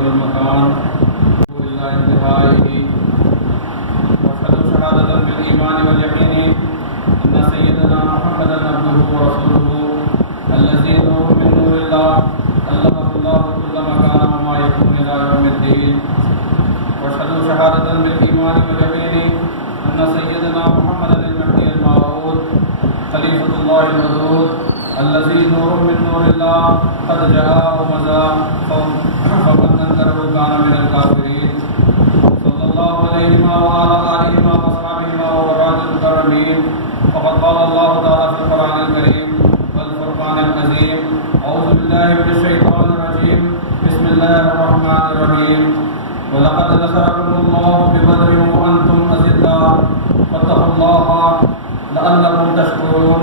والمكان إلى انتهائه وأشهد شهادة بالإيمان واليقين أن سيدنا محمدا عبده ورسوله الذي نور من نور الله علمه الله كل مكان وما يكون إلى يوم الدين وأشهد شهادة بالإيمان واليقين أن سيدنا محمدا المهدي الموعود خليفة الله الودود الذي نور من نور الله قد جاء ومضى فمن أنكره كان من الكافرين صلى الله عليه وعلى آله وأصحابه وبرات المكرمين فقد قال الله تعالى في القرآن الكريم والفرقان العظيم أعوذ بالله من الشيطان الرجيم بسم الله الرحمن الرحيم ولقد نصركم الله ببدر وأنتم أذلة فاتقوا الله لعلكم تشكرون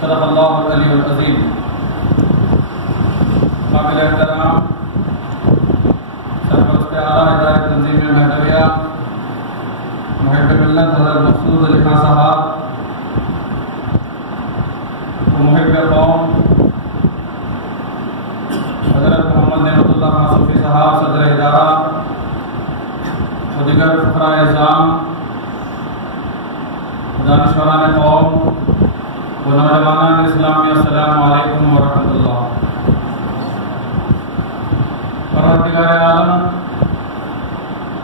صدق اللہ العلی العظیم. قابل احترام سرپرست اعلیٰ ادارہ تنظیم مہدویہ محب ملت حضرت مقصود علی خان صاحب و محب قوم حضرت محمد نعمت اللہ خان صوفی صاحب صدر ادارہ و دیگر فقراء اعظام دانشوران قوم و نوجوانان اسلامی، السلام علیکم ورحمۃ اللہ. پروردگار عالم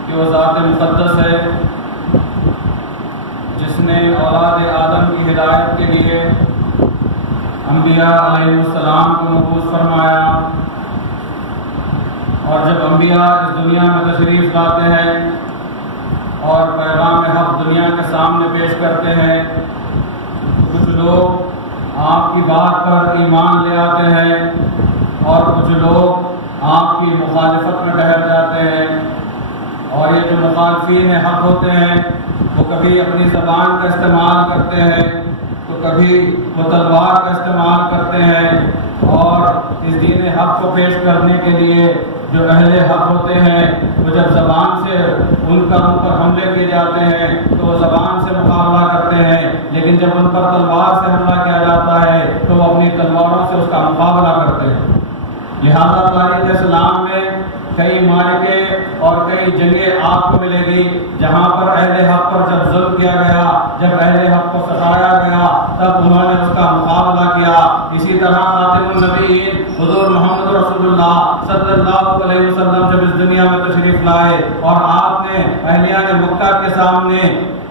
کی وہ ذات مقدس ہے جس نے اولاد آدم کی ہدایت کے لیے انبیاء علیہ السلام کو مبعوث فرمایا، اور جب انبیاء اس دنیا میں تشریف لاتے ہیں اور پیغام حق دنیا کے سامنے پیش کرتے ہیں، کچھ لوگ آپ کی بات پر ایمان لے آتے ہیں اور کچھ لوگ آپ کی مخالفت میں ٹھہر جاتے ہیں. اور یہ جو مخالفین حق ہوتے ہیں وہ کبھی اپنی زبان کا استعمال کرتے ہیں تو کبھی وہ تلوار کا استعمال کرتے ہیں، اور اس دین حق کو پیش کرنے کے لیے جو اہل حق ہوتے ہیں وہ جب زبان سے ان پر حملے کیے جاتے ہیں تو وہ زبان سے مقابلہ کرتے ہیں، لیکن جب ان پر تلوار سے حملہ کیا جاتا ہے تو وہ اپنی تلواروں سے اس کا مقابلہ کرتے ہیں. لہذا تاریخ اسلام میں کئی معرکے اور کئی جنگیں آپ کو ملے گی جہاں پر اہل حق پر جب ظلم کیا گیا، جب اہل حق کو ستایا گیا تب انہوں نے اس کا مقابلہ کیا. اسی طرح خاتم النبیین حضور محمد رسول اللہ صلی اللہ علیہ وسلم جب اس دنیا میں تشریف لائے اور آپ نے اہلیان مکہ کے سامنے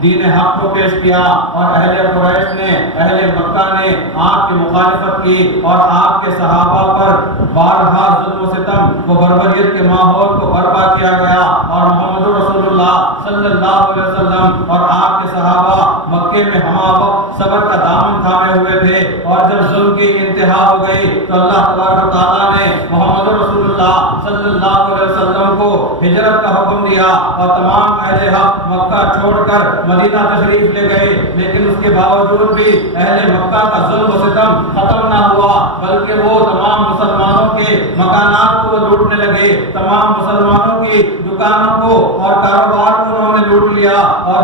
دین حق کو پیش کیا اور اہل قریش نے، اہل مکہ نے آپ کی مخالفت کی اور آپ کے صحابہ پر بارہا ظلم و ستم و بربریت کے ماحول کو برپا کیا گیا، اور محمد رسول اللہ صلی اللہ علیہ وسلم اور آپ کے صحابہ مکے میں ہمہ وقت صبر کا دامن تھامے ہوئے تھے. اور جب ظلم کی انتہا ہو گئی تو اللہ تبارک و تعالیٰ نے محمد رسول اللہ صلی اللہ علیہ وسلم کو ہجرت کا حکم دیا اور تمام اہل حق مکہ چھوڑ کر مدینہ تشریف لے گئے. لیکن اس کے باوجود بھی اہل مکہ کا ظلم و ستم ختم نہ ہوا، بلکہ وہ تمام مسلمانوں کے مکانات کو لوٹنے لگے، تمام مسلمانوں کی دکانوں کو اور کاروبار کو انہوں نے لوٹ لیا، اور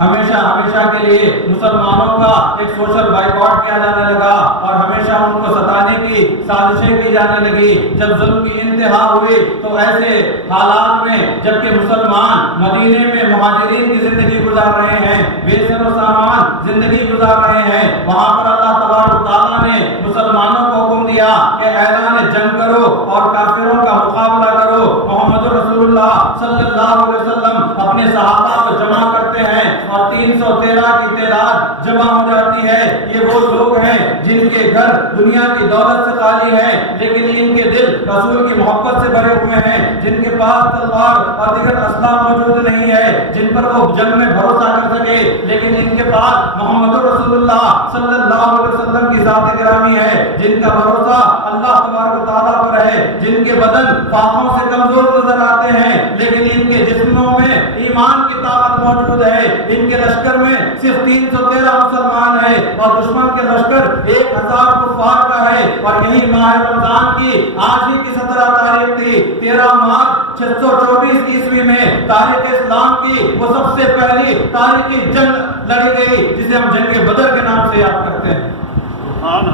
ہمیشہ کے لیے مسلمانوں کا ایک سوشل بائیکاٹ کیا جانے لگا اور ہمیشہ ان کو ستانے کی سازشیں کی جانے لگی. جب ظلم کی انتہا ہوئی تو ایسے حالات میں جبکہ مسلمان مدینے میں مہاجرین کی زندگی گزار رہے ہیں، بے سر و سامان زندگی گزار رہے ہیں، وہاں پر اللہ تبارک و تعالیٰ نے مسلمانوں کو حکم دیا کہ اعلان جنگ کرو اور کافروں کا مقابلہ کرو. محمد رسول اللہ صلی اللہ علیہ وسلم اپنے صحابہ کو جمع کرتے ہیں اور 313 کی تعداد جمع ہو جاتی ہے. یہ وہ لوگ ہیں جن کے گھر دنیا کی دولت سے خالی ہیں لیکن ان کے دل رسول کی محبت سے بھرے ہوئے ہیں، جن کے پاس تلوار اور دیگر اسلحہ موجود نہیں ہے جن پر وہ جنگ میں بھروسہ کر سکے، لیکن ان کے پاس محمد رسول اللہ صلی اللہ علیہ وسلم کی ذات گرامی ہے جن کا بھروسہ اللہ تبارک و تعالیٰ پر ہے، جن کے بدن فاقوں سے کمزور نظر آتے ہیں لیکن ان کے جسموں میں ایمان کی طاقت موجود ہے. ان کے لشکر میں صرف 313 مسلمان ہیں اور دشمن کے لشکر 1000 کفار کا ہے. اور یہی ماہ رمضان کی آج ہی کی 17 تاریخ تھی، 13 مارچ 624 عیسوی میں تاریخ اسلام کی وہ سب سے پہلی تاریخی جنگ لڑی گئی جسے ہم جنگ بدر کے نام سے یاد کرتے ہیں.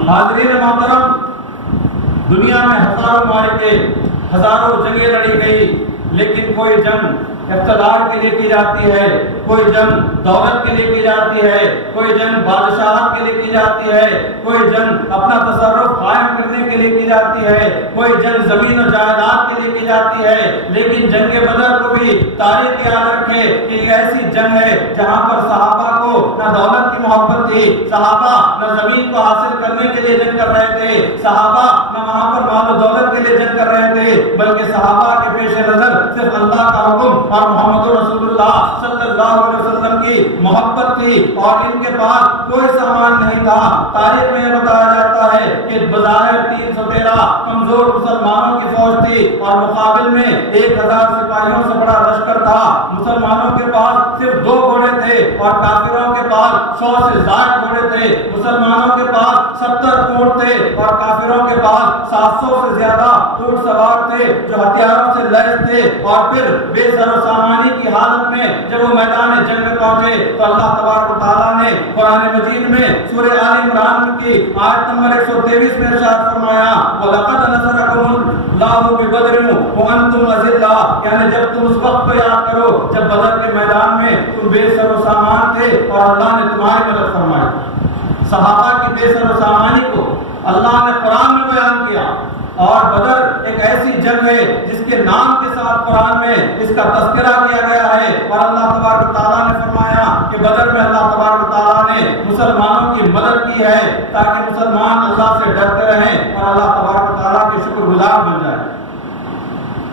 حاضرین محترم، دنیا میں ہزاروں معرکے ہزاروں جنگیں لڑی گئی، لیکن کوئی جنگ اقتدار کے لیے کی جاتی ہے، کوئی جنگ دولت کے لیے کی جاتی ہے، کوئی جنگ بادشاہت کے لیے کی جاتی ہے، کوئی جنگ اپنا تصرف قائم کرنے کے لیے کی جاتی ہے، کوئی جنگ زمین و جائیداد کے لیے کی جاتی ہے، لیکن جنگ بدر کو بھی تاریخ یاد رکھے کہ یہ ایسی جنگ ہے جہاں پر صحابہ کو نہ دولت کی محبت تھی، صحابہ نہ زمین کو حاصل کرنے کے لیے جنگ کر رہے تھے، صحابہ نہ وہاں پر مال و دولت کے لیے جنگ کر رہے تھے، بلکہ صحابہ کے پیش نظر صرف اللہ کا حکم اور محمد رسول اللہ صلی اللہ علیہ وسلم کی محبت تھی، اور ان کے پاس کوئی سامان نہیں تھا۔ تاریخ میں یہ بتایا جاتا ہے کہ بظاہر 313 کمزور مسلمانوں کی فوج تھی اور مقابل میں 1000 سپاہیوں سے بڑا لشکر تھا۔ مسلمانوں کے پاس صرف 2 گھوڑے تھے اور کافروں کے پاس 100 سے زائد گھوڑے تھے۔ مسلمانوں کے پاس 70 اونٹ تھے اور کافروں کے پاس 700 سے زیادہ اونٹ سوار تھے جو ہتھیاروں سے لیس تھے، اور پھر بے سر و سامانی کی حالت میں جب وہ میدان جنگ میں پہنچے تو اللہ تبارک و تعالیٰ نے قرآن مجید میں سورہ آل عمران کی آیت نمبر 123 میں ارشاد فرمایا وَلَقَدْ نَصَرَكُمُ اللَّهُ بِبَدْرٍ وَأَنْتُمْ أَذِلَّةٌ، یعنی جب تم اس وقت کو یاد کرو جب بدر کے میدان میں تم بے سر و سامان تھے اور اللہ نے تمہاری مدد فرمائی۔ صحابہ کی بے سر و سامانی کو اللہ نے قرآن میں بیان کیا، اور بدر ایک ایسی جنگ ہے جس کے نام کے ساتھ قرآن میں اس کا تذکرہ کیا گیا ہے، اور اللہ تبارک و تعالیٰ نے فرمایا کہ بدر میں اللہ تبارک و تعالیٰ نے مسلمانوں کی مدد کی ہے تاکہ مسلمان اللہ سے ڈرتے رہیں اور اللہ تبارک و تعالیٰ کے شکر گزار بن جائے۔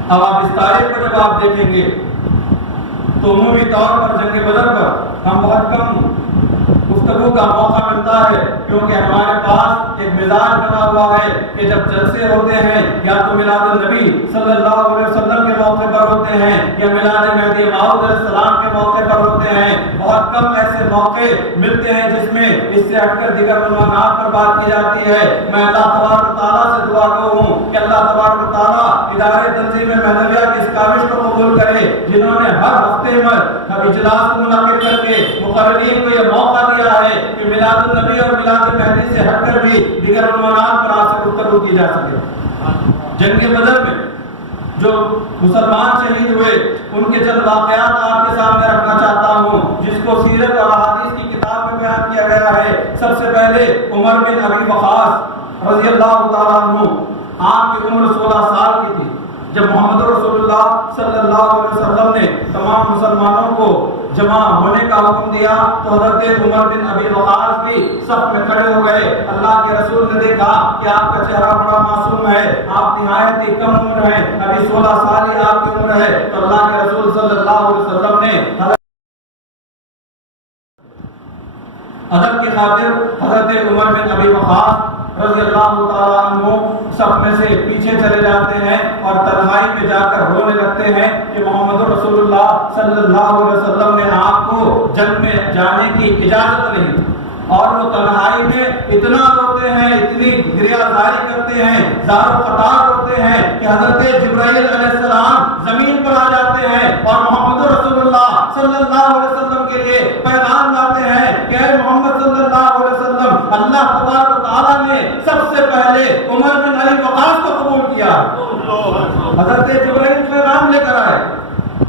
اب آپ اس تاریخ کو جب آپ دیکھیں گے تو عمومی طور پر جنگ بدر پر ہم بہت کم گفتگو کا موقع ملتا ہے، کیونکہ ہمارے پاس ایک مزاج بنا ہوا ہے کہ جب جلسے ہوتے ہیں یا تو میلاد النبی صلی اللہ علیہ وسلم کے موقع پر ہوتے ہیں یا میلاد مہدی موعود علیہ السلام کے موقع پر ہوتے ہیں، بہت کم ایسے موقع ملتے ہیں جس میں اس سے ہٹ کر دیگر عنوانات پر بات کی جاتی ہے۔ میں اللہ تبارک و تعالیٰ سے دعا گو ہوں کہ اللہ تبارک و تعالیٰ ادارے تنظیم مہدویہ کی اس کاوش کو قبول کرے جنہوں نے ہر ہفتے میں اجلاس منعقد کر کے مقررین کو یہ موقع دیا ہے کہ میلاد النبی اور میلاد مہدی سے ہٹ کر بھی دیگر عنوانات پر آج سے گفتگو کی جا سکے۔ جنگ بدر میں جو مسلمان شہید ہوئے ان کے چند واقعات آپ کے سامنے رکھنا چاہتا ہوں جس کو سیرت اور احادیث کی کتاب میں بیان کیا گیا ہے۔ سب سے پہلے عمر بن ابی وقاص رضی اللہ تعالیٰ عنہ، آپ کی عمر 16 سال کی تھی جب محمد رسول اللہ صلی اللہ علیہ وسلم نے تمام مسلمانوں کو جمع ہونے کا حکم دیا تو حضرت عمر بن ابی وقاص بھی صف میں کھڑے ہو گئے۔ اللہ کے رسول نے دیکھا کہ آپ کا چہرہ بڑا معصوم ہے، آپ نہایت ہی کم عمر ہیں، ابھی 16 سال ہی آپ کی عمر ہے، تو اللہ کے رسول صلی اللہ علیہ وسلم نے ادب کی خاطر حضرت عمر بن ابی وقاص رضی اللہ تعالیٰ عنہ سب میں سے پیچھے چلے جاتے ہیں اور تنہائی میں جا کر رونے لگتے ہیں کہ محمد رسول اللہ صلی اللہ علیہ وسلم نے آپ کو جنگ میں جانے کی اجازت نہیں دی، اور وہ تنہائی میں اتنا روتے ہیں، اتنی گریہ زاری کرتے ہیں، زار و قطار روتے ہیں کہ حضرت جبرائیل علیہ السلام زمین پر آ جاتے ہیں اور محمد رسول اللہ صلی اللہ علیہ وسلم کے لیے پیغام لاتے ہیں کہ اے محمد صلی اللہ علیہ وسلم، اللہ تبارک و تعالیٰ نے سب سے پہلے عمر بن ابی وقاص کو قبول کیا۔ حضرت جبرائیل پیغام لے کر آئے،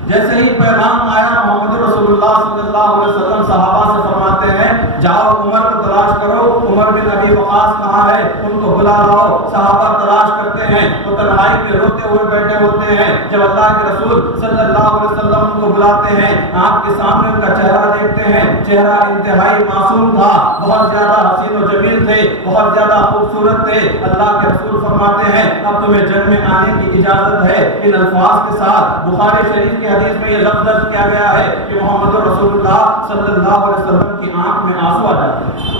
جیسے ہی پیغام آیا محمد رسول اللہ صلی اللہ علیہ وسلم صحابہ سے فرماتے ہیں جاؤ عمر کو تلاش کرو، عمر بن ابی وقاص کہاں ہے، ان کو بلا لاؤ۔ صحابہ تلاش کرتے ہیں تو تنہائی میں روتے ہوئے بیٹھے ہوتے ہیں۔ جب اللہ کے رسول صلی اللہ علیہ وسلم ان کو بلاتے ہیں، آپ کے سامنے ان کا چہرہ دیکھتے ہیں، چہرہ انتہائی معصوم تھا، بہت زیادہ حسین و جمیل تھے، بہت زیادہ خوبصورت تھے۔ اللہ کے رسول فرماتے ہیں اب تمہیں جنگ میں آنے کی اجازت ہے۔ ان الفاظ کے ساتھ بخاری شریف کے حدیث میں یہ لفظ درج کیا گیا ہے کہ محمد رسول اللہ صلی اللہ علیہ وسلم کی آنکھ میں آنسو آ جاتے ہیں۔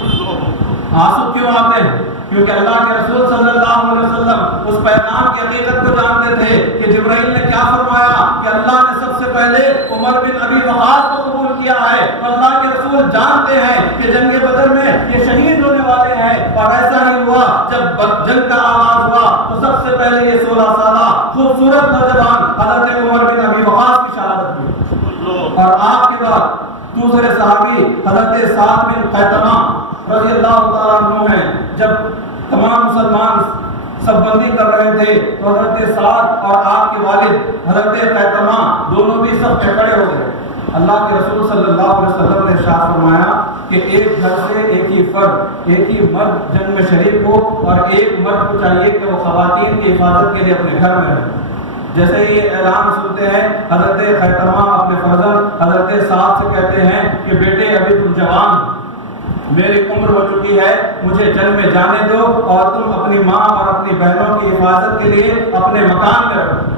آنسو کیوں آتے ہیں؟ کیونکہ اللہ کے رسول صلی اللہ علیہ وسلم اس پیغام کی حقیقت کو جانتے تھے کہ جبرائیل نے کیا فرمایا کہ اللہ نے سب سے پہلے عمر بن ابی وقاص کو قبول کیا ہے، تو اللہ کے رسول جانتے ہیں کہ جنگ بدر میں یہ شہید ہونے والے ہیں۔ اور ایسا ہی ہوا، جب جنگ کا آغاز ہوا تو سب سے پہلے یہ 16 سالہ خوبصورت نوجوان حضرت عمر بن ابی وقاص کی شہادت ہوئی، اور آپ کے بعد دوسرے صحابی حضرت سعد بن خیثمہ رضی اللہ تعالیٰ عنہ ہیں۔ جب تمام مسلمان سب بندی کر رہے تھے تو حضرت سعد اور آپ کے والد حضرت خیثمہ دونوں بھی سب پہ کھڑے ہو گئے۔ اللہ کے رسول صلی اللہ علیہ وسلم نے ارشاد فرمایا کہ ایک گھر سے ایک ہی فرد، ایک ہی مرد جنگ میں شریک ہو، اور ایک مرد کو چاہیے کہ وہ خواتین کی حفاظت کے لیے اپنے گھر میں رہے۔ جیسے ہی یہ اعلان سنتے ہیں حضرت خیثمہ اپنے فرزند حضرت سعد سے کہتے ہیں کہ بیٹے ابھی تم جوان، میری عمر ہو چکی ہے، مجھے جنگ میں جانے دو اور تم اپنی ماں اور اپنی بہنوں کی حفاظت کے لیے اپنے مکان میں رہو۔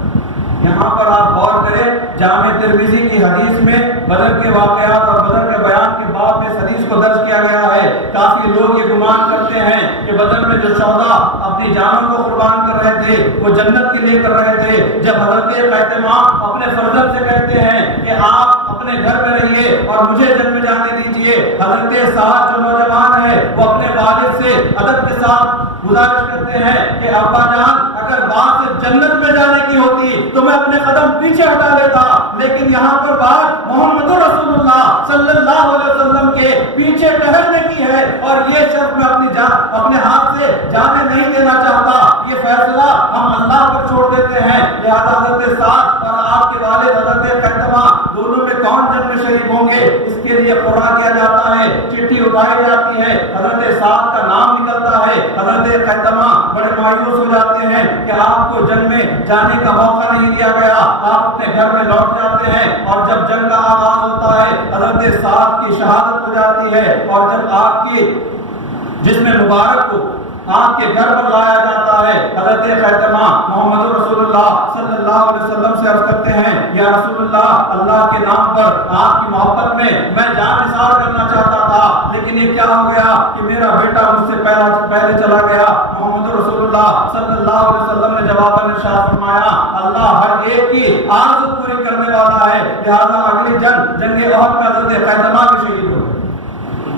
یہاں پر آپ غور کریں، جامع ترمذی کی حدیث میں بدر کے واقعات اور بدر کے بیان کے بعد میں اس حدیث کو درج کیا گیا ہے۔ کافی لوگ یہ گمان کرتے ہیں کہ بدر میں جو شہداء اپنی جانوں کو قربان کر رہے تھے وہ جنت کے لیے کر رہے تھے۔ جب حضرت خیثمہ اپنے فرزند سے کہتے ہیں کہ آپ اپنے گھر میں رہیے اور مجھے جنگ میں جانے دیجیے، حضرت سعد جو نوجوان ہے وہ اپنے والد سے ادب کے ساتھ گزارش کرتے ہیں کہ ابا جان اگر بات صرف جنت میں جانے کی ہوتی تو میں اپنے قدم پیچھے ہٹا لیتا، لیکن یہاں پر بات محمد رسول اللہ صلی اللہ علیہ وسلم کے پیچھے ٹہرنے کی ہے، اور یہ شرط میں اپنے ہاتھ سے جانے نہیں دینا چاہتا۔ یہ فیصلہ ہم اللہ پر چھوڑ دیتے ہیں۔ لہذا حضرت سعد اور آپ کے والد حضرت خیثمہ دونوں میں کون جنگ میں شریک ہوں گے، اس کے لیے قرعہ کیا جاتا ہے، چٹھی اٹھائی جاتی ہے، حضرت سعد کا نام نکلتا ہے۔ حضرت خیثمہ بڑے مایوس ہو جاتے ہیں کہ آپ کو جنگ میں جانے کا موقع نہیں دیا گیا، آپ اپنے گھر میں لوٹ جاتے ہیں، اور جب جنگ کا آغاز ہوتا ہے حضرت سعد کی شہادت ہو جاتی ہے، اور جب آپ کی جسم مبارک کو آپ کے گھر پر لایا جاتا ہے، حضرت خیثمہ محمد رسول اللہ صلی اللہ علیہ وسلم سے عرض کرتے ہیں یا رسول اللہ، اللہ کے نام پر آپ کی محبت میں جان نثار کرنا چاہتا تھا، لیکن یہ کیا ہو گیا کہ میرا بیٹا مجھ سے پہلے چلا گیا۔ محمد رسول اللہ صلی اللہ علیہ وسلم نے جواباً ارشاد فرمایا اللہ ہر ایک کی آرزو پوری کرنے والا ہے، لہذا اگلی جنگ احد میں حضرت خیثمہ بھی شہید ہو گئے۔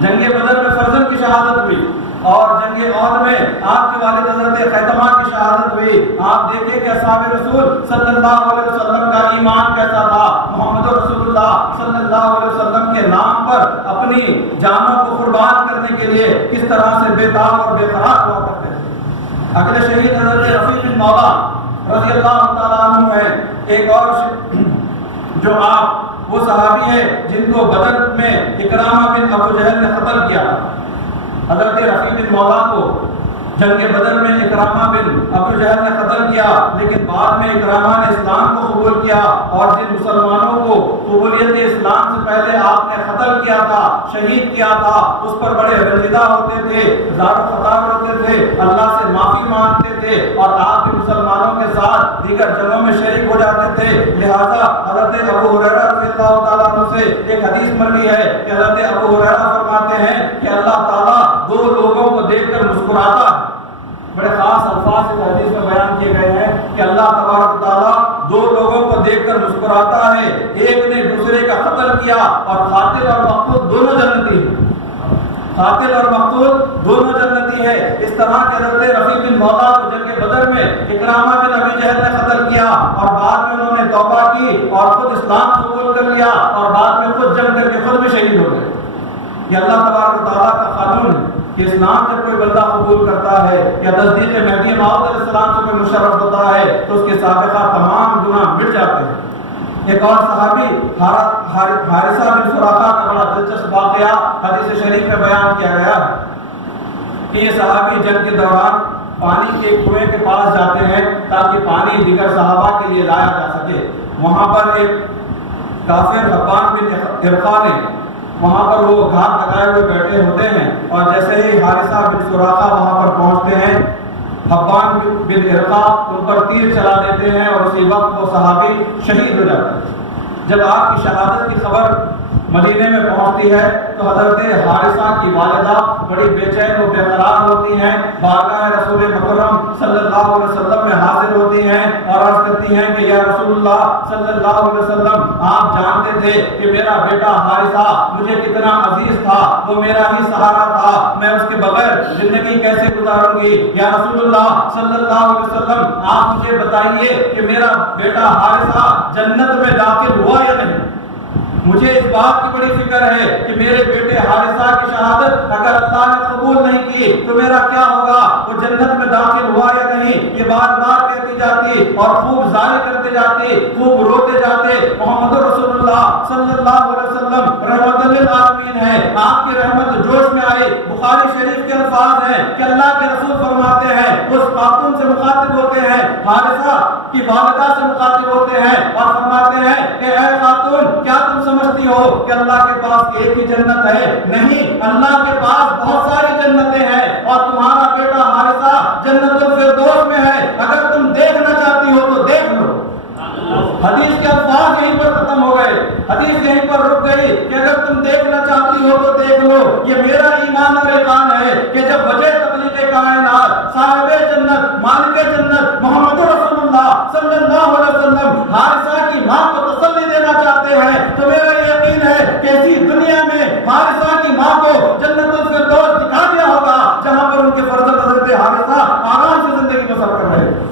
جنگ بدر میں فرزند کی شہادت ہوئی، اور جنگ احد میں آپ کے والد حضرت خیثمہ کی شہادت ہوئی۔ آپ دیکھیں کہ اصحاب رسول صلی اللہ علیہ وسلم کا ایمان کیسا تھا۔ محمد رسول اللہ صلی اللہ علیہ وسلم کے نام پر اپنی جانوں کو قربان کرنے کے لیے کس طرح سے بے تاب اور بے قرار ہوا کرتے تھے۔ اگلے شہید حضرت رفیع بن مولا رضی اللہ تعالیٰ عنہ ہے۔ ایک اور جو آپ وہ صحابی ہے جن کو بدر میں اکرامہ بن ابو جہل نے قتل کیا۔ حضرت رفیع بن مولا کو جنگ بدر میں اکرامہ بن ابو جہل نے قتل کیا، لیکن بعد میں اکرامہ نے اسلام کو قبول کیا، اور جن مسلمانوں کو قبولیت اسلام سے پہلے آپ نے قتل کیا تھا، شہید کیا تھا، اس پر بڑے رنجیدہ ہوتے تھے، زار و خطاب ہوتے تھے، اللہ سے معافی مانگتے تھے، اور آپ بھی مسلمانوں کے ساتھ دیگر جنگوں میں شریک ہو جاتے تھے۔ لہذا حضرت ابو ہریرہ رضی اللہ تعالیٰ عنہ سے ایک حدیث مروی ہے کہ حضرت ابو ہریرہ فرماتے ہیں کہ اللہ تعالیٰ دو لوگوں کو دیکھ کر مسکراتا ہے۔ بڑے خاص الفاظ اس حدیث میں بیان کیے گئے ہیں کہ اللہ تبارک تعالیٰ دو لوگوں کو دیکھ کر مسکراتا ہے، ایک نے دوسرے کا قتل کیا، اور قاتل اور مقتول دونوں جنتی ہیں۔ قاتل اور مقتول دونوں جنتی ہے۔ اس طرح کے حضرت رفیع بن مولا کو جنگ بدر میں اکرامہ بن ابی جہل نے قتل کیا، اور بعد میں انہوں نے توبہ کی اور خود اسلام قبول کر لیا، اور بعد میں خود جنگ کر کے خود بھی شہید ہو گئے۔ یہ اللہ تبارک تعالیٰ کا قانون ہے کہ اسلام جب کوئی بندہ قبول کرتا ہے یا تصدیق مہدی موعود علیہ السلام سے کوئی مشرف ہوتا ہے تو اس کے سابقہ تمام گناہ مٹ جاتے ہیں۔ ایک اور صحابی حارثہ بن سراقہ کا بڑا دلچسپ واقعہ حدیث شریف میں بیان کیا گیا ہے کہ یہ صحابی جنگ کے دوران پانی کے کنویں کے پاس جاتے ہیں تاکہ پانی دیگر صحابہ کے لیے لایا جا سکے۔ وہاں پر ایک کافر حبان بن ارقا نے وہاں پر وہ گھات لگائے ہوئے بیٹھے ہوتے ہیں، اور جیسے ہی حارثہ بن سراقہ وہاں پر پہنچتے ہیں، حبان بن ارقا ان پر تیر چلا دیتے ہیں، اور اسی وقت وہ صحابی شہید ہو جاتے ہیں۔ جب آپ کی شہادت کی خبر مدینے میں پہنچتی ہے تو حضرت حارثہ کی والدہ بڑی بے چین و بے قرار ہوتی ہیں، بارگاہ رسول مکرم صلی اللہ علیہ وسلم میں حاضر ہوتی ہیں اور عرض کرتی ہیں کہ یا رسول اللہ صلی اللہ علیہ وسلم، آپ جانتے تھے کہ میرا بیٹا حارثہ مجھے کتنا عزیز تھا، وہ میرا ہی سہارا تھا، میں اس کے بغیر زندگی کیسے گزاروں گی؟ یا رسول اللہ صلی اللہ علیہ وسلم، آپ مجھے بتائیے کہ میرا بیٹا حارثہ جنت میں داخل ہوا یا نہیں؟ مجھے اس بات کی بڑی فکر ہے کہ میرے بیٹے حارثہ کی شہادت اگر اللہ نے قبول نہیں کی تو میرا کیا ہوگا، وہ جنت میں داخل ہوا یا نہیں۔ یہ بار بار کہتی جاتی اور خوب ظاہر کرتے جاتے، خوب روتے جاتے۔ محمد رسول اللہ صلی اللہ علیہ وسلم رحمت للعالمین ہے، آپ کی رحمت جوش میں آئی۔ بخاری شریف کے الفاظ ہیں کہ اللہ کے رسول فرماتے ہیں، اس خاتون سے مخاطب ہوتے ہیں، حارثہ کی والدہ سے مخاطب ہوتے ہیں اور فرماتے ہیں کہ اے خاتون، کیا تم سمجھتی ہو کہ اللہ کے پاس ایک ہی جنت ہے؟ نہیں، اللہ کے پاس بہت ساری جنتیں ہیں اور تمہارا بیٹا حارثہ جنت الفردوس میں ہے۔ اگر تم دیکھنا چاہتی ہو تو دیکھ لو۔ حدیث کے الفاظ یہیں پر ختم ہو گئے، حدیث یہیں پر رک گئی کہ اگر تم دیکھنا چاہتی ہو تو دیکھ لو۔ یہ میرا ایمان اور یقین ہے کہ جب وجہ تخلیق کائنات، صاحب جنت، مالک جنت محمد رسول اللہ صلی اللہ علیہ وسلم حارثہ کی ماں کو تسلی دینا چاہتے ہیں تو میرا یقین ہے کہ اسی دنیا میں حارثہ کی ماں کو جنت الفردوس دکھا دیا ہوگا، جہاں پر ان کے فرزند حضرت حارثہ آرام سے زندگی بسر کر رہے ہیں۔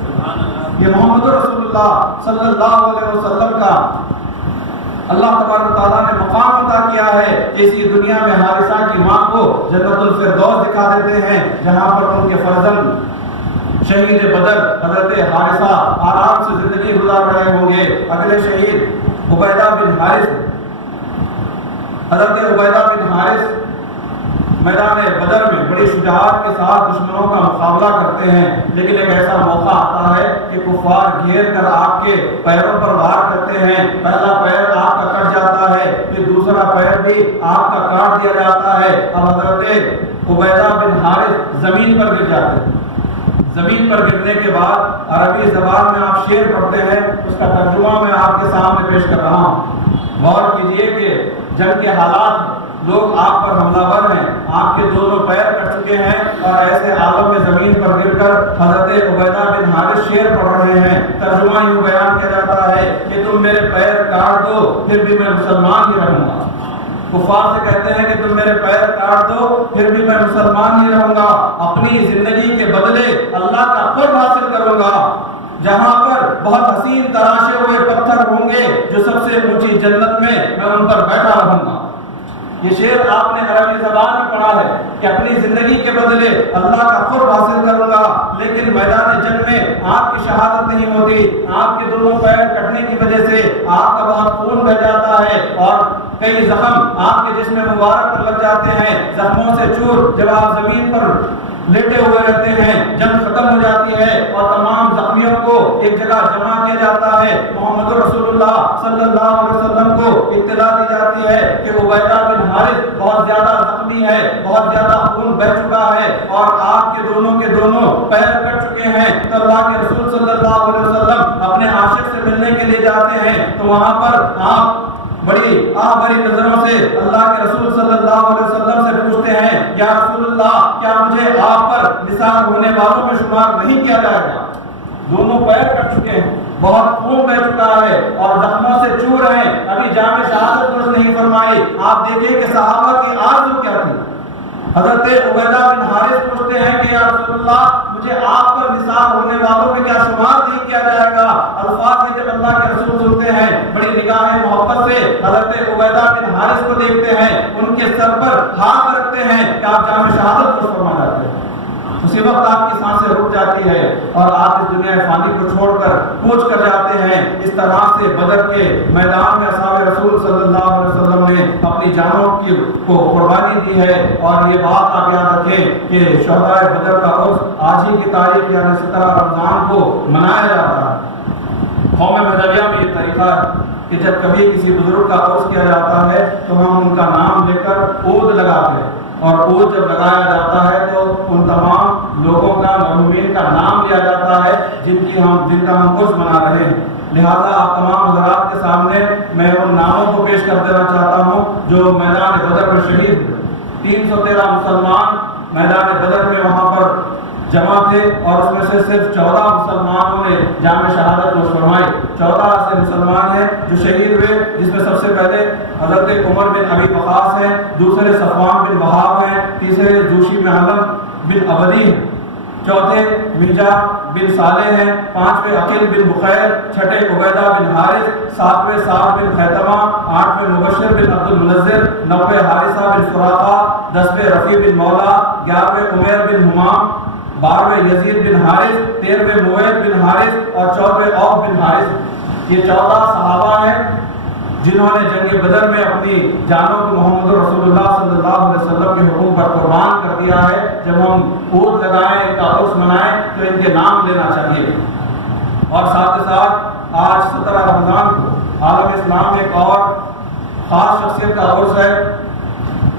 یہ محمد رسول اللہ صلی اللہ علیہ وسلم کا اللہ تبارک تعالیٰ نے مقام عطا کیا ہے کہ اسی دنیا میں حارثہ کی ماں کو جنت الفردوس دکھا دیتے ہیں، جہاں پر ان کے فرزند شہید بدر حضرت حارثہ آرام سے زندگی گزار رہے ہوں گے۔ اگلے شہید عبیدہ بن حارث، حضرت عبیدہ بن حارث میدان بدر میں بڑی شجاعت کے ساتھ دشمنوں کا مقابلہ کرتے ہیں، لیکن ایک ایسا موقع آتا ہے کہ کفار گھیر کر آپ کے پیروں پر وار کرتے ہیں۔ پہلا پیر آپ کا کٹ جاتا ہے، پھر دوسرا پیر بھی آپ کا کاٹ دیا جاتا ہے۔ اب حضرت عبیدہ بن حارث زمین پر گر جاتے ہیں۔ زمین پر گرنے کے بعد عربی زبان میں آپ شعر پڑھتے ہیں، اس کا ترجمہ میں آپ کے سامنے پیش کر رہا ہوں۔ غور کیجئے کہ جنگ کے حالات، لوگ آپ پر حملہ ور ہیں، آپ کے دونوں پیر کٹ چکے ہیں اور ایسے عالم میں زمین پر گر کر حضرت عبیدہ بن حارث شعر پڑھ رہے ہیں۔ ترجمہ یوں بیان کیا جاتا ہے کہ تم میرے پیر کاٹ دو پھر بھی میں مسلمان ہی رہوں گا۔ کفار سے کہتے ہیں کہ تم میرے پیر کاٹ دو پھر بھی میں مسلمان ہی رہوں گا، اپنی زندگی کے بدلے اللہ کا قرب حاصل کروں گا، جہاں پر بہت حسین تراشے ہوئے پتھر ہوں گے جو سب سے اونچی جنت میں ان پر بیٹھا رہوں گا۔ یہ شعر آپ نے عربی زبان میں پڑھا ہے کہ اپنی زندگی کے بدلے اللہ کا قرب حاصل کروں گا، لیکن میدان جنگ میں آپ کی شہادت نہیں ہوتی۔ آپ کے دونوں پیر کٹنے کی وجہ سے آپ کا بہت خون بہ جاتا ہے اور کئی زخم آپ کے جسم مبارک پر لگ جاتے ہیں، زخموں سے چور۔ جب آپ زمین پر لیٹے ہوئے رہتے ہیں، جنگ ختم ہو جاتی ہے اور تمام زخمیوں کو ایک جگہ جمع کیا جاتا ہے۔ محمد رسول اللہ صلی اللہ علیہ وسلم کو اطلاع دی جاتی ہے کہ عبیدہ بن حارث بہت زیادہ زخمی ہے، بہت زیادہ خون بہ چکا ہے اور آپ کے دونوں پیر کٹ چکے ہیں۔ تو اللہ کے رسول صلی اللہ علیہ وسلم اپنے عاشق سے ملنے کے لیے جاتے ہیں، تو وہاں پر آپ بڑی بڑی نظروں سے اللہ کے رسول صلی اللہ علیہ وسلم سے پوچھتے ہیں، یا رسول اللہ، کیا مجھے آپ پر نثار ہونے والوں میں شمار نہیں کیا جائے گا؟ دونوں پیر کٹ چکے ہیں، بہت خون بہ چکا ہے اور زخموں سے چور ہیں، ابھی جام شہادت درست نہیں فرمائی۔ آپ دیکھیں کہ صحابہ کی آرزو کیا تھی۔ حضرت عبیدہ بن حارث پوچھتے ہیں کہ یا رسول اللہ، مجھے آپ پر نثار ہونے والوں میں کیا شمار نہیں کیا جائے گا؟ الفاظ میں جب اللہ کے رسول سنتے ہیں، بڑی نگاہ محبت سے حضرت عبیدہ بن حارث کو دیکھتے ہیں، ان کے سر پر ہاتھ رکھتے ہیں کہ آپ جام شہادت کو فرما جاتے ہیں۔ اسی وقت آپ کی سانسیں رک جاتی ہے اور آپ اس دنیا فانی کو چھوڑ کر کوچ کر جاتے ہیں۔ اس طرح سے بدر کے میدان میں اصحاب رسول صلی اللہ علیہ وسلم نے اپنی جانوں کو قربانی دی ہے۔ اور یہ بات آپ یاد رکھیں کہ شہدائے بدر کا عرس آج ہی کی تاریخ یعنی 17 رمضان کو منایا جاتا ہے۔ قوم مدویہ میں یہ طریقہ ہے کہ جب کبھی کسی بزرگ کا عرس کیا جاتا ہے تو ہم ان کا نام لے کر عود لگاتے ہیں، اور عود جب لگایا جاتا ہے تو ان تمام لوگوں کا، مرحومین کا نام لیا جاتا ہے جن کا ہم عرس منا رہے ہیں۔ لہذا آپ تمام حضرات کے سامنے میں ان ناموں کو پیش کر دینا چاہتا ہوں جو میدان بدر میں شہید ہوئے۔ 313 مسلمان میدان بدر میں وہاں پر جمع تھے اور اس میں سے صرف 14 مسلمانوں نے جام شہادت نوش فرمائی۔ 14 ایسے مسلمان ہیں جو شہید ہوئے، جس میں سب سے پہلے حضرت عمر بن ابی وقاص ہیں، دوسرے صفوان بن وہاب ہیں، تیسرے جوشی بن علم بن عبدی ہیں۔ چوتھے مرزا بن صالح ہیں، پانچویں عقیل بن بخیر، چھٹے عبیدہ بن حارث، ساتویں سعد بن خیثمہ، آٹھویں مبشر بن عبد المنذر، نویں حارثہ بن سراقہ، دسویں رفیع بن مولا، گیارہویں عمیر بن حمام، بارہویں یزید بن حارث، تیرہویں موید بن حارث اور چودہویں عوف بن حارث۔ یہ 14 صحابہ ہیں جنہوں نے جنگ بدر میں اپنی جانوں کو محمد رسول اللہ صلی اللہ علیہ وسلم کے حکم پر قربان کر دیا ہے۔ جب ہم عید لگائیں، ان کا عرس منائیں تو ان کے نام لینا چاہیے۔ اور ساتھ ساتھ آج 17 رمضان کو عالم اسلام میں ایک اور خاص شخصیت کا عرس ہے،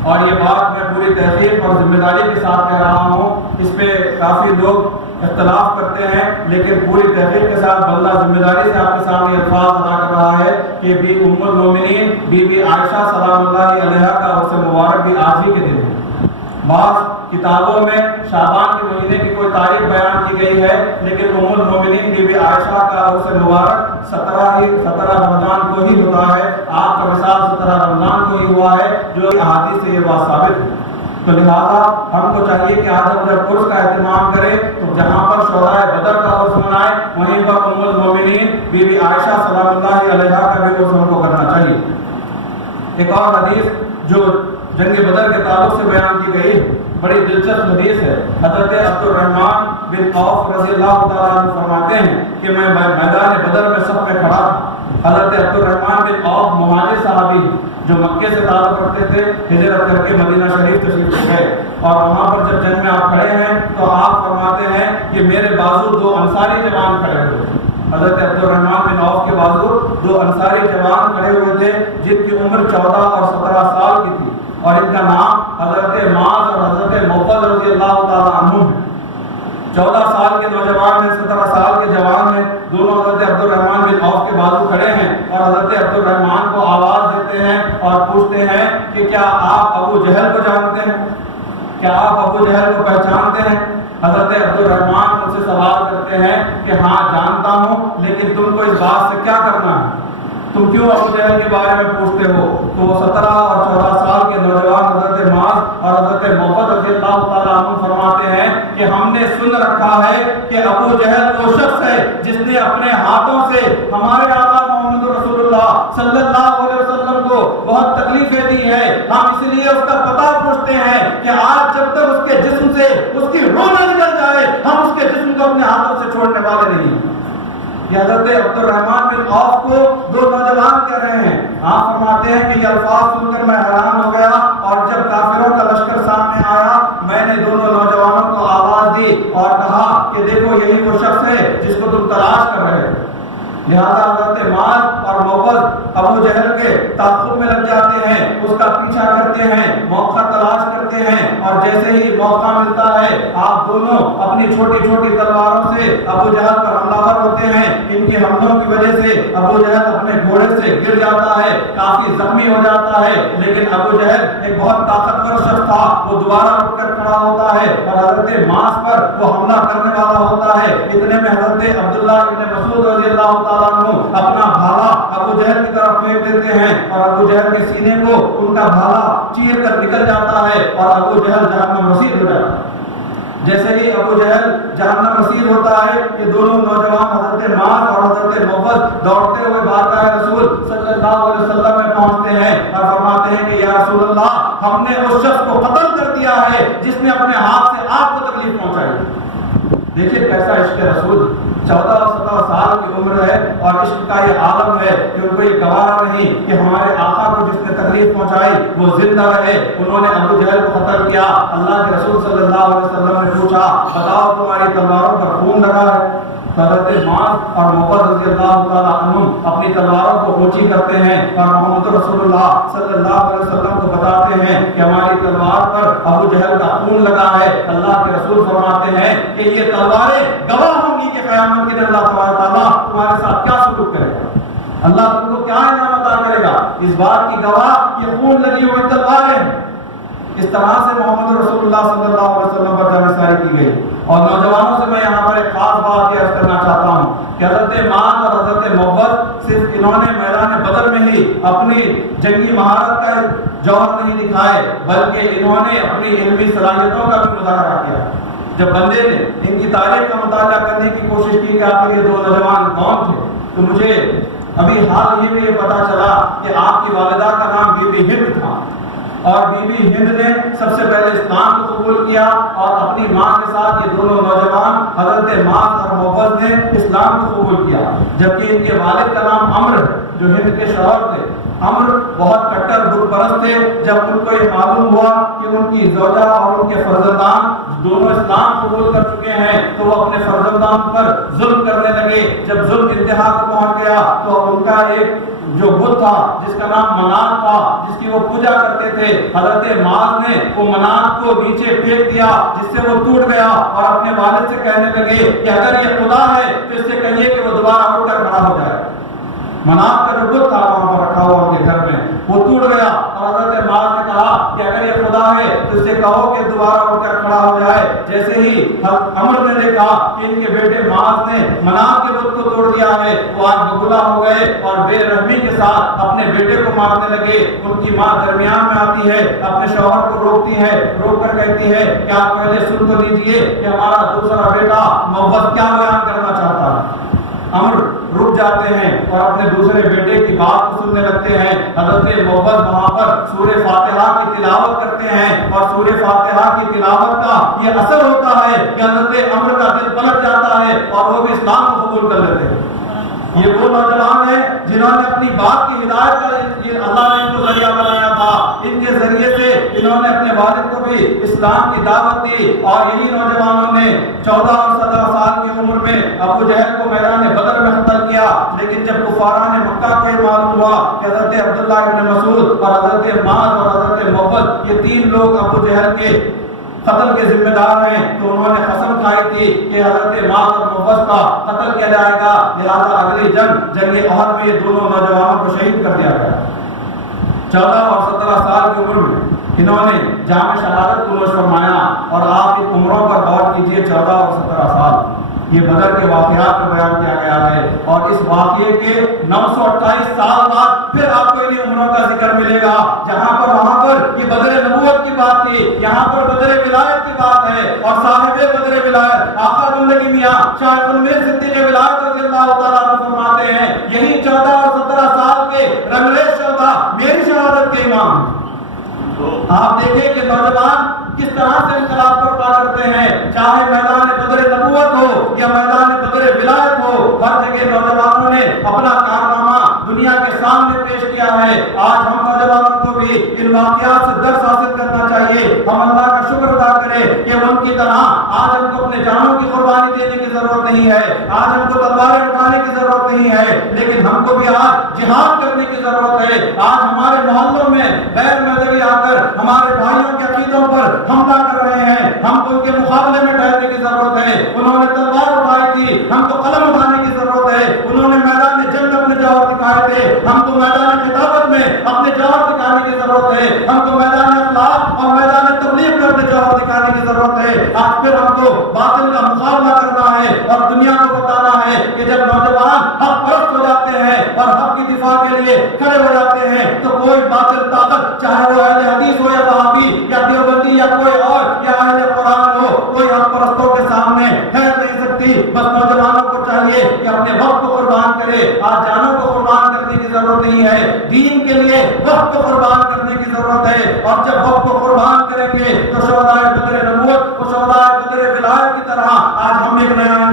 اور یہ بات میں پوری تحقیق اور ذمہ داری کے ساتھ کہہ رہا ہوں۔ اس پہ کافی لوگ اختلاف کرتے ہیں، لیکن پوری تحقیق کے ساتھ بندہ ذمہ داری سے آپ کے سامنے الفاظ ادا کر رہا ہے کہ ام المومنین بی بی عائشہ سلام اللہ علیہا کا عرس مبارک بھی آج ہی کے دن ہے۔ بعض کتابوں میں شعبان کے مہینے کی کوئی تاریخ بیان کی گئی ہے، لیکن ام المومنین بی بی عائشہ کا عرس مبارک 17 رمضان کو ہی ہوتا ہے۔ آپ کا وصال 17 رمضان کو ہی ہوا ہے، جو احادیث سے یہ بات ثابت ہے۔ تو لہذا ہم کو چاہیے کہ آج ہم جب عرس کا اہتمام کریں تو جہاں پر شہدائے بدر کا عرس منائیں، وہیں پر ام المومنین بی بی عائشہ سلام اللہ علیہا کا بھی عرس ہم کو کرنا چاہیے۔ ایک اور حدیث جو جنگ بدر کے تعلق سے بیان کی گئی بڑی دلچسپ حدیث ہے۔ حضرت عبد الرحمن بن عوف رضی اللہ تعالیٰ عنہ فرماتے ہیں کہ میں میدان بدر میں صف میں کھڑا تھا۔ حضرت عبد الرحمن بن عوف مہاجر صحابی جو مکے سے تعلق رکھتے تھے، ہجرت کر کے مدینہ شریف تشریف گئے، اور وہاں پر جب جنگ میں آپ کھڑے ہیں تو آپ فرماتے ہیں کہ میرے بازو 2 انصاری جوان کھڑے ہوئے۔ حضرت عبد الرحمن بن عوف کے بازو 2 انصاری جوان کھڑے ہوئے تھے جن کی عمر 14 اور 17 سال کی تھی، اور ان کا نام حضرت معاذ اور حضرت موفد رضی اللہ تعالیٰ عنہ ہے۔ 14 سال کے نوجوان ہیں، 17 سال کے جوان ہیں، دونوں حضرت عبد الرحمن بن عوف کے بازو کھڑے ہیں، اور حضرت عبد الرحمن کو آواز دیتے ہیں اور پوچھتے ہیں کہ کیا آپ ابو جہل کو جانتے ہیں؟ کیا آپ ابو جہل کو پہچانتے ہیں؟ حضرت عبد الرحمن ان سے سوال کرتے ہیں کہ ہاں جانتا ہوں، لیکن تم کو اس بات سے کیا کرنا ہے؟ تم کیوں ابو جہل کے بارے میں پوچھتے ہو؟ تو وہ 17 اور 14 سال کے نوجوان حضرت معاذ اور حضرت محمد رضی اللہ تعالیٰ عنہ فرماتے ہیں کہ ہم نے سن رکھا ہے کہ ابو جہل وہ شخص ہے جس نے اپنے ہاتھوں سے ہمارے آقا محمد رسول اللہ صلی اللہ علیہ وسلم کو بہت تکلیفیں دی ہیں۔ ہم اس لیے اس کا پتہ پوچھتے ہیں کہ آج جب تک اس کے جسم سے اس کی روح نہ نکل جائے، ہم اس کے جسم کو اپنے ہاتھوں سے چھوڑنے والے نہیں ہیں۔ یہ حضرت عبد الرحمن بن عوف کو 2 نوجوان کہہ رہے ہیں۔ آپ فرماتے ہیں کہ یہ الفاظ سن کر میں حیران ہو گیا، اور جب کافروں کا لشکر سامنے آیا میں نے دونوں نوجوانوں کو آواز دی اور کہا کہ دیکھو یہی وہ شخص ہے جس کو تم تلاش کر رہے ہو۔ لہذا حضرت معاذ اور موفد ابو جہل کے تعاقب میں لگ جاتے ہیں، اس کا پیچھا کرتے ہیں، موقع تلاش کرتے ہیں، اور جیسے ہی موقع ملتا ہے آپ دونوں اپنی چھوٹی چھوٹی تلواروں سے ابو جہل پر حملہ ور ہوتے ہیں۔ ان کے حملوں کی وجہ سے ابو جہل اپنے گھوڑے سے گر جاتا ہے، کافی زخمی ہو جاتا ہے، لیکن ابو جہل ایک بہت طاقتور شخص تھا، وہ دوبارہ اٹھ کر کھڑا ہوتا ہے اور حضرت معاذ پر وہ حملہ کرنے والا ہوتا ہے۔ اتنے میں حضرت عبداللہ ابن مسعود رضی اللہ تعالیٰ عنہ اپنا بھالا ابو جہل کی طرف پھینک دیتے ہیں، اور ابو جہل کے سینے کو ان کا بھالا چیر کر نکل جاتا ہے، اور ابو جہل جہنم رسید ہو جاتا ہے۔ جیسے ہی ابو جہل جہنم رسید ہوتا ہے، یہ دونوں نوجوان حضرت معاذ اور حضرت موفد دوڑتے ہوئے بارگاہ رسول صلی اللہ علیہ وسلم میں پہنچتے ہیں اور فرماتے ہیں کہ یا رسول اللہ، ہم نے اس شخص کو قتل کر دیا ہے جس نے اپنے ہاتھ سے آپ کو تکلیف پہنچائی۔ دیکھیے کیسا عشق رسول، 14 اور 17 سال کی عمر ہے، اور عشق کا یہ عالم ہے کہ ان کو یہ گوارا نہیں کہ ہمارے آقا کو جس نے تکلیف پہنچائی وہ زندہ رہے۔ انہوں نے ابو جہل کو قتل کیا۔ اللہ کے رسول صلی اللہ علیہ وسلم نے پوچھا بتاؤ تمہاری تلواروں پر خون لگا ہے؟ حضرت معاذ اور محمد رضی اللہ تعالیٰ عنہ اپنی تلواروں کو اونچی کرتے ہیں اور محمد رسول اللہ صلی اللہ علیہ وسلم کو بتاتے ہیں کہ ہماری تلوار پر ابو جہل کا خون لگا ہے۔ اللہ کے رسول فرماتے ہیں کہ یہ تلواریں گواہ ہوں گی کہ قیامت کے دن اللہ تعالیٰ تمہارے ساتھ کیا سلوک کرے گا، اللہ تم کو کیا انعام عطا کرے گا۔ اس بات کی گواہ یہ خون لگی ہوئی تلواریں۔ اس طرح سے محمد رسول اللہ صلی اللہ علیہ وسلم پر جانساری کی گئی۔ اور نوجوانوں سے میں یہاں پر ایک خاص بات یہ عرض کرنا چاہتا ہوں کہ حضرت معاذ اور حضرت محبت صرف انہوں نے میدان بدر میں ہی اپنی جنگی مہارت کا جوہر نہیں دکھائے، بلکہ انہوں نے اپنی علمی صلاحیتوں کا بھی مظاہرہ کیا۔ جب بندے نے ان کی تاریخ کا مطالعہ کرنے کی کوشش کی کہ آخر یہ دو نوجوان کون تھے، تو مجھے ابھی حال ہی میں یہ پتا چلا کہ آپ کی والدہ کا نام بی بی ہند تھا، اور بی بی ہند نے سب سے پہلے اسلام کو قبول کیا اور اپنی ماں کے ساتھ یہ دونوں نوجوان حضرت معاذ اور موفز نے اسلام کو قبول کیا، جبکہ ان کے والد کا نام عمرو ہے جو ہند کے شوہر تھے۔ عمرو بہت کٹر بت پرست تھے۔ جب ان کو یہ معلوم ہوا کہ ان کی زوجہ اور ان کے فرزندان دونوں اسلام قبول کر چکے ہیں تو وہ اپنے فرزندان پر ظلم کرنے لگے۔ جب ظلم انتہا کو پہنچ گیا تو ان کا ایک جو بت تھا جس کا نام منات تھا، جس کی وہ پوجا کرتے تھے، حضرت معاذ نے وہ منات کو نیچے پھینک دیا جس سے وہ ٹوٹ گیا، اور اپنے والد سے کہنے لگے کہ اگر یہ خدا ہے تو اس سے کہیے کہ وہ دوبارہ اٹھ کر کھڑا ہو جائے۔ منات کا جو بت تھا وہاں پر رکھا ہوا ان کے گھر میں وہ ٹوٹ گیا، اور حضرت معاذ نے کہا کہ اگر یہ خدا ہے تو اس سے کہو کہ دوبارہ اٹھ کر کھڑا ہو جائے۔ جیسے ہی عمرو نے دیکھا کہ ان کے بیٹے معاذ نے منات کے بت کو توڑ دیا ہے، وہ آج بگلا ہو گئے اور بے رحمی کے ساتھ اپنے بیٹے کو مارنے لگے۔ ان کی ماں درمیان میں آتی ہے، اپنے شوہر کو روکتی ہے، روک کر کہتی ہے کہ آپ پہلے سن تو لیجئے کہ ہمارا دوسرا بیٹا موفز کیا بیان کرنا چاہتا ہے۔ عمرو رک جاتے ہیں اور اپنے دوسرے بیٹے کی بات کو سننے لگتے ہیں۔ حضرت موفز وہاں پر سورہ فاتحہ کی تلاوت کرتے ہیں، اور سورہ فاتحہ کی تلاوت کا یہ اثر ہوتا ہے کہ حضرت عمرو کا دل پلٹ جاتا ہے اور وہ بھی اسلام کو قبول کر لیتے ہیں۔ یہ وہ نوجوان ہیں جنہوں نے اپنی بات کی ہدایت کا اللہ نے ان کو ذریعہ بنایا تھا۔ ان کے ذریعے سے انہوں نے اپنے والد کو بھی اسلام کی دعوت دی، اور یہی نوجوانوں نے 14 اور 17 سال کی عمر میں ابو جہل کو میدان بدر میں قتل کیا۔ لیکن جب کفاران مکہ کو یہ معلوم ہوا کہ حضرت عبداللہ ابن مسعود اور حضرت معاذ اور حضرت موفز یہ تین لوگ ابو جہل کے قتل کے ذمہ دار ہیں، تو انہوں نے قسم کھائی تھی کہ حضرت معاذ اور موفز کا قتل کیا جائے گا، لہذا اگلی جنگ احد میں یہ دونوں نوجوانوں کو شہید کر دیا گیا۔ 14 اور 17 سال کی عمر میں انہوں نے جام شہادت کو نوش فرمایا، اور آپ ان عمروں پر غور کیجئے، 14 اور 17 سال یہ بدر کے واقعات میں بیان کیا گیا ہے، اور اس واقعے کے 928 سال بعد پھر آپ کو انہیں عمروں کا ذکر ملے گا، جہاں پر وہاں پر یہ بدر نبوت کی بات تھی، یہاں پر بدر ولایت کی بات ہے، اور صاحب بدر ولایت آقا زندگی میاں شاہ المیل صدیق ولایت رضی اللہ تعالیٰ عنہ فرماتے ہیں یہی 14 اور 17 سال کے رنگریز شہداء میری شہادت کے امام۔ آپ دیکھیں کہ نوجوان کس طرح سے انقلاب برپا کرتے ہیں، چاہے میدان بدر نبوت ہو یا میدان بدر ولایت ہو، ہر جگہ نوجوانوں نے اپنا کارنامہ دنیا کے سامنے پیش کیا ہے۔ آج ہم نوجوانوں کو بھی ان واقعات سے درس حاصل کرنا چاہیے۔ ہم اللہ کا شکر ادا کریں کہ ان کی طرح آج ہم کو اپنے جانوں کی قربانی دینے کی ضرورت نہیں ہے، آج ہم کو تلواریں اٹھانے کی ضرورت نہیں ہے، لیکن ہم کو بھی آج جہاد کرنے کی ضرورت ہے۔ آج ہمارے محلوں میں غیر مذہبی آ کر ہمارے بھائیوں کے عقیدوں پر حملہ کر رہے ہیں، ہم کو ان کے مقابلے میں ٹھہرنے کی ضرورت ہے۔ انہوں نے تلوار اٹھائی تھی، ہم کو قلم اٹھانے کی ضرورت ہے۔ انہوں نے میدان جنگ اپنے جوہر دکھائے تھے، ہم کو میدان خطابت میں اپنے جوہر دکھانے کی ضرورت ہے۔ ہم کو میدان اخلاق اور میدان تبلیغ میں اپنے جوہر دکھانے کی ضرورت ہے۔ آج پھر ہم کو باطل کا مقابلہ کرنا ہے اور دنیا کو بتانا ہے کہ جب نوجوان حق پرست ہو جاتے ہیں اور حق کی دفاع کے لیے کھڑے ہو جاتے ہیں تو کوئی باطل طاقت، چاہے وہ اہل حدیث ہو یا وہابی یا دیوبندی یا کوئی اور یا اہل قرآن ہو، کوئی حق پرستوں کے سامنے ٹھہر نہیں سکتی۔ بس نوجوانوں کو چاہیے کہ اپنے وقت کو قربان کرے۔ آج جانوں کو قربان کرنے کی ضرورت نہیں ہے، دین کے لیے وقت کو قربان کرنے کی ضرورت ہے، اور جب وقت کو قربان کریں گے تو شہدائے بدر نبوت اور شہدائے بدر ولایت کی طرح آج ہم ایک نیا